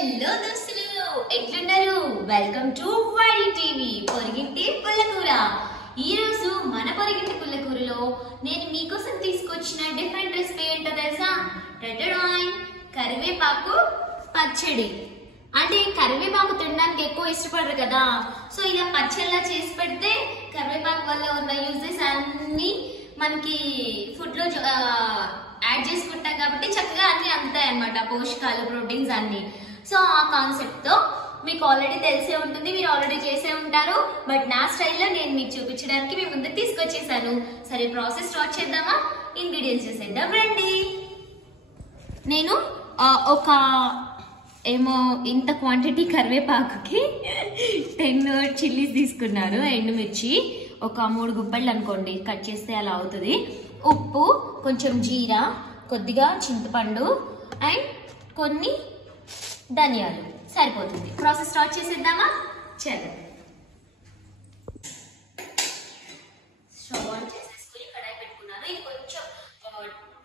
Hello దోస్తులు, ఎట్లున్నారు? Welcome to YD TV పొరిగింటి పుల్లకూర. ఈ రోజు మన పొరిగింటి పుల్లకూరలో నేను మీకోసం తీసుకొచ్చిన డిఫరెంట్ రెసిపీ ఏంటో తెలుసా? కరివేపాకు పచ్చడి. అంటే కరివేపాకు తినడానికి ఎక్కువ ఇష్టపడరు కదా, సో ఇలా పచ్చడిలా చేసి పెడితే కరివేపాకు వల్ల ఉన్న యూజెస్ అన్ని మనకి ఫుడ్ లో యాడ్ చేసుకుంటాం కాబట్టి చక్కగా అన్ని అందుతాయి అన్నమాట, పోషకాలు, ప్రోటీన్స్ అన్ని. సో ఆ కాన్సెప్ట్ తో మీకు ఆల్రెడీ తెలిసే ఉంటుంది, మీరు ఆల్రెడీ చేసే ఉంటారు, బట్ నా స్టైల్లో నేను మీకు చూపించడానికి మీ ముందు తీసుకొచ్చేసాను. సరే ప్రాసెస్ స్టార్ట్ చేద్దామా? ఇంగ్రీడియంట్స్ చూసేద్దాం రండి. నేను ఒక ఇంత క్వాంటిటీ కరివేపాకుకి 10 చిల్లీస్ తీసుకున్నాను, ఎండుమిర్చి ఒక 3 గుప్పళ్ళు అనుకోండి, కట్ చేస్తే అలా అవుతుంది. ఉప్పు, కొంచెం జీరా, కొద్దిగా చింతపండు అండ్ కొన్ని ధనియాలు సరిపోతుంది. ప్రాసెస్ స్టార్ట్ చేసేద్దామా? చలో. స్టవ్ ఆన్ చేసేసుకుని కడాయి పెట్టుకున్నాను. ఇది కొంచెం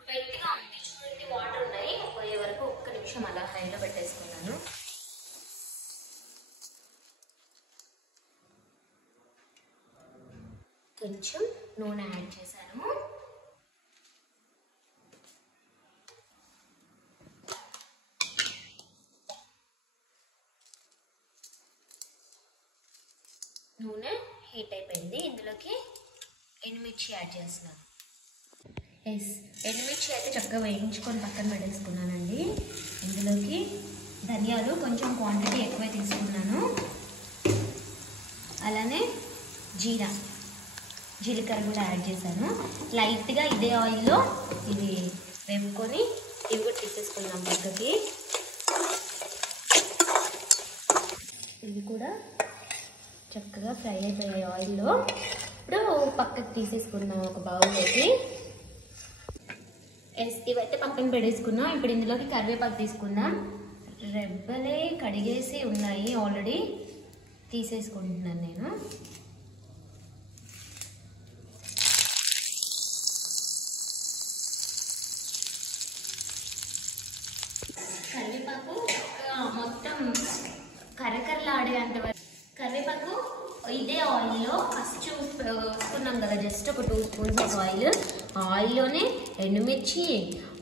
వెట్టిగా ఉంది, చూడండి వాటర్ ఉన్నాయి, పోయే వరకు ఒక్క నిమిషం అలా హైలో పెట్టేసుకున్నాను. కొంచెం నూనె యాడ్ చేశాను. నూనె హీట్ అయిపోయింది. ఇందులోకి ఎండుమిర్చి యాడ్ చేస్తున్నాను. ఎండుమిర్చి అయితే చక్కగా వేయించుకొని పక్కన పెట్టేసుకున్నానండి. ఇందులోకి ధనియాలు కొంచెం క్వాంటిటీ ఎక్కువ తీసుకున్నాను, అలానే జీలకర్ర కూడా యాడ్ చేశాను. లైట్గా ఇదే ఆయిల్లో ఇది వేపుకొని ఇవి కూడా తీసేసుకున్నాం పక్కకి. ఇవి కూడా చక్కగా ఫ్రై అయిపోయాయి ఆయిల్లో. ఇప్పుడు పక్కకి తీసేసుకుందాం ఒక బౌల్లోకి. ఇవైతే పక్కన పెట్టేసుకున్నాం. ఇప్పుడు ఇందులోకి కరివేపాకు తీసుకుందాం. రెబ్బలే కడిగేసి ఉన్నాయి ఆల్రెడీ, తీసేసుకుంటున్నాను నేను. కరివేపాకు మొత్తం కరకరలాడేంత వరకు కరివేపాకు ఇదే ఆయిల్లో ఫస్ట్ చూసుకున్నాం కదా, జస్ట్ ఒక 2 స్పూన్స్ ఆఫ్ ఆయిల్లోనే ఎండుమిర్చి,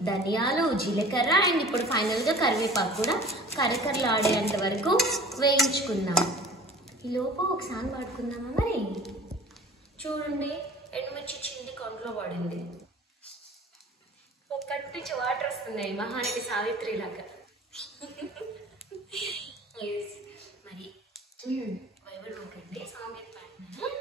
ధనియాలు, జీలకర్ర అండ్ ఇప్పుడు ఫైనల్గా కరివేపాకు కూడా కరకరలాడేంత వరకు వేయించుకుందాం. ఈ లోపు ఒక సాంగ్ పాడుకుందామా మరి? చూడండి, ఎండుమిర్చి చింది కంట్లో పడింది, ఒక్కటి నుంచి వాటర్ వస్తున్నాయి, మహానటి సావిత్రి లాగా. మరి వైబల్ ఉంటుంది సాంగ్ అయితే పాడుతున్నాను.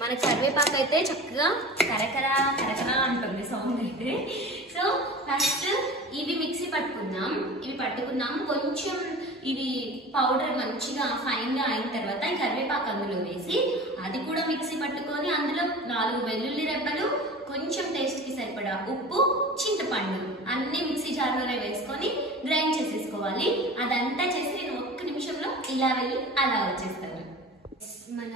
మన కరివేపాకు అయితే చక్కగా కరకరా కరకరా అంటుంది సౌండ్ అయితే. సో ఫస్ట్ ఇవి మిక్సీ పట్టుకున్నాం. కొంచెం ఇవి పౌడర్ మంచిగా ఫైన్గా అయిన తర్వాత ఈ కరివేపాకు అందులో వేసి అది కూడా మిక్సీ పట్టుకొని అందులో 4 వెల్లుల్లి రెబ్బలు, కొంచెం టేస్ట్కి సరిపడా ఉప్పు, చింతపండు అన్ని మిక్సీ జార్లోనే వేసుకొని గ్రైండ్ చేసేసుకోవాలి. అదంతా చేసి నేను ఒక్క నిమిషంలో ఇలా వెళ్ళి అలా వచ్చేస్తాను. మన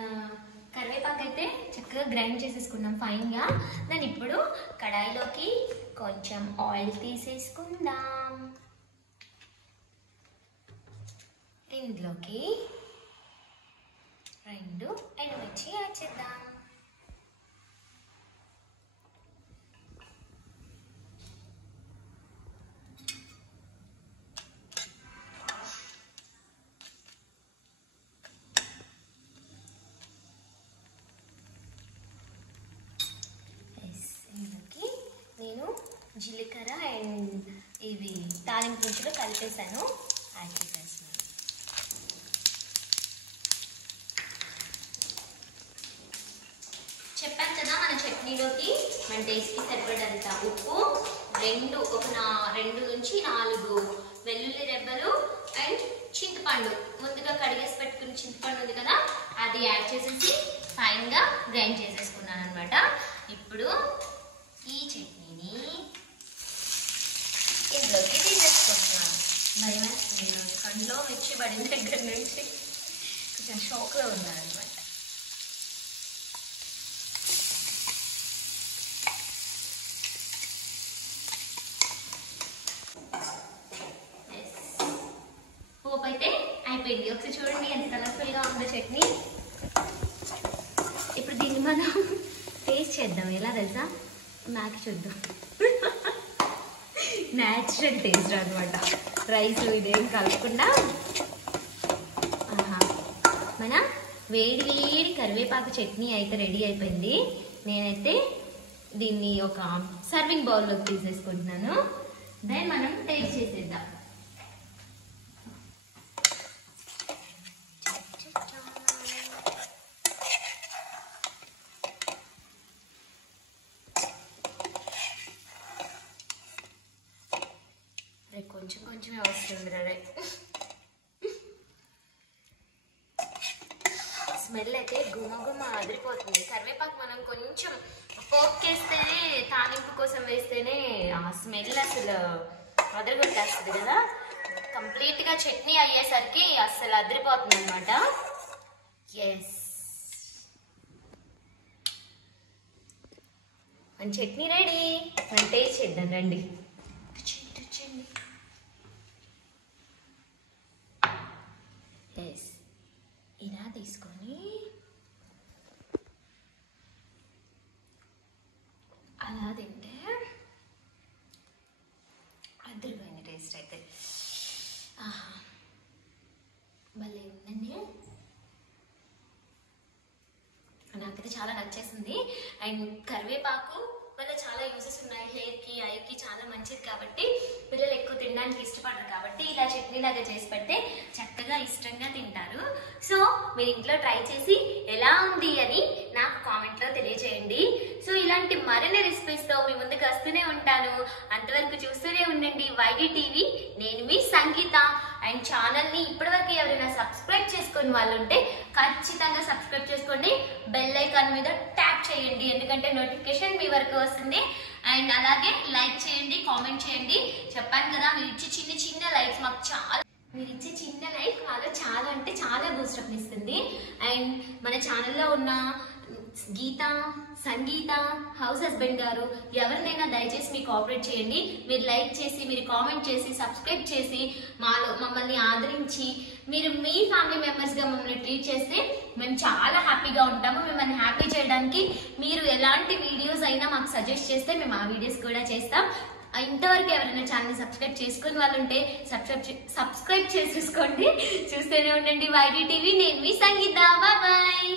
కరివేపాకు అయితే చక్కగా గ్రైండ్ చేసేసుకున్నాం ఫైన్గా. దాన్ని ఇప్పుడు కడాయిలోకి కొంచెం ఆయిల్ తీసేసుకుందాం. ఇందులోకి 2 ఎండుమిర్చి యాడ్ చేద్దాం. జీలకర్ర అండ్ ఇవి తాలింపు రుచులు కలిపేసాను, యాడ్ చేసేస్తున్నాను. చెప్పాను కదా మన చట్నీలోకి మన టేస్ట్కి సరిపడంత ఉప్పు, 2 నుంచి 4 వెల్లుల్లి రెబ్బలు అండ్ చింతపండు, ముందుగా కడిగేసి పెట్టుకున్న చింతపండు ఉంది కదా అది యాడ్ చేసేసి ఫైన్గా గ్రైండ్ చేసేసుకున్నాను అనమాట. ఇప్పుడు ఈ చట్నీని ఇందులోకి తీసేసుకుంటున్నాను. భయం వేస్తుంది, కంట్లో మిర్చి పడిన దగ్గర నుంచి కొంచెం షాక్లో ఉన్నానమాట. పోపు అయితే అయిపోయింది. ఒకసారి చూడండి ఎంత కలర్ఫుల్గా ఉందో చట్నీ. ఇప్పుడు దీన్ని మనం టేస్ట్ చేద్దాం. ఎలా తెలుసా, నాకు చూద్దాం. న్యాచురల్ టేస్ట్ అనమాట, రైస్ ఇదేం కలపకుండా. మన వేడి వేడి కరివేపాకు చట్నీ అయితే రెడీ అయిపోయింది. నేనైతే దీన్ని ఒక సర్వింగ్ బౌల్లోకి తీసేసుకుంటున్నాను. దెన్ మనం టేస్ట్ చేసేద్దాం. కొంచెమే వస్తుంది రే, స్మెల్ అయితే గుమగుమ అదిరిపోతుంది. కరివేపాకు మనం కొంచెం పోపుకేస్తేనే, తాలింపు కోసం వేస్తేనే ఆ స్మెల్ అసలు అదరగొట్టేస్తుంది కదా. కంప్లీట్గా చట్నీ అయ్యేసరికి అసలు అదిరిపోతుంది అనమాట. ఎస్, మన చట్నీ రెడీ. మనం టేస్ట్ చేద్దాం రండి. ఎస్, ఇలా తీసుకొని అలా తింటే అదిరిపోయింది టేస్ట్ అయితే. భలే ఉందండి, నాకైతే చాలా నచ్చేసింది. అండ్ కరివేపాకు వల్ల చాలా యూజెస్ ఉన్నాయి. హెయిర్కి, ఐకి చాలా మంచిది కాబట్టి పిల్లలు ఎక్కువ తినడానికి ఇష్టపడరు కాబట్టి ఇలా చట్నీ లాగా చేసి పెడితే చక్కగా ఇష్టంగా తింటారు. సో మీరు ఇంట్లో ట్రై చేసి ఎలా ఉంది అని నాకు కామెంట్లో తెలియజేయండి. సో ఇలాంటి మరిన్ని రెసిపీస్తో మీ ముందుకు వస్తూనే ఉంటాను. అంతవరకు చూస్తూనే ఉండండి వైడి టీవీ. నేను మీ సంగీత. అండ్ ఛానల్ని ఇప్పటివరకు ఎవరైనా సబ్స్క్రైబ్ చేసుకుని వాళ్ళు ఉంటే ఖచ్చితంగా సబ్స్క్రైబ్ చేసుకోండి. బెల్ ఐకాన్ మీద ట్యాప్ చేయండి, ఎందుకంటే నోటిఫికేషన్ మీ వరకు వస్తుంది. అండ్ అలాగే లైక్ చేయండి, కామెంట్ చేయండి. చెప్పాను కదా, మీరు ఇచ్చే చిన్న చిన్న లైక్స్ మాకు చాలా, మీరు ఇచ్చే చిన్న లైక్ మాలో చాలా అంటే చాలా బూస్టప్ ఇస్తుంది. అండ్ మన ఛానల్లో ఉన్న గీత, సంగీత, హౌస్ హస్బెండ్ గారు ఎవరినైనా దయచేసి మీకు కోఆపరేట్ చేయండి. మీరు లైక్ చేసి, మీరు కామెంట్ చేసి, సబ్స్క్రైబ్ చేసి మమ్మల్ని ఆదరించి మీరు మీ ఫ్యామిలీ మెంబర్స్గా మమ్మల్ని ట్రీట్ చేస్తే మేము చాలా హ్యాపీగా ఉంటాము. మిమ్మల్ని హ్యాపీ చేయడానికి మీరు ఎలాంటి వీడియోస్ అయినా మాకు సజెస్ట్ చేస్తే మేము ఆ వీడియోస్ కూడా చేస్తాం. ఇంతవరకు ఎవరైనా ఛానల్ సబ్స్క్రైబ్ చేసుకుని వాళ్ళు ఉంటే సబ్స్క్రైబ్ చేసేసుకోండి. చూస్తూనే ఉండండి వైడి టీవీ. నేను మీ సంగీత. Bye bye.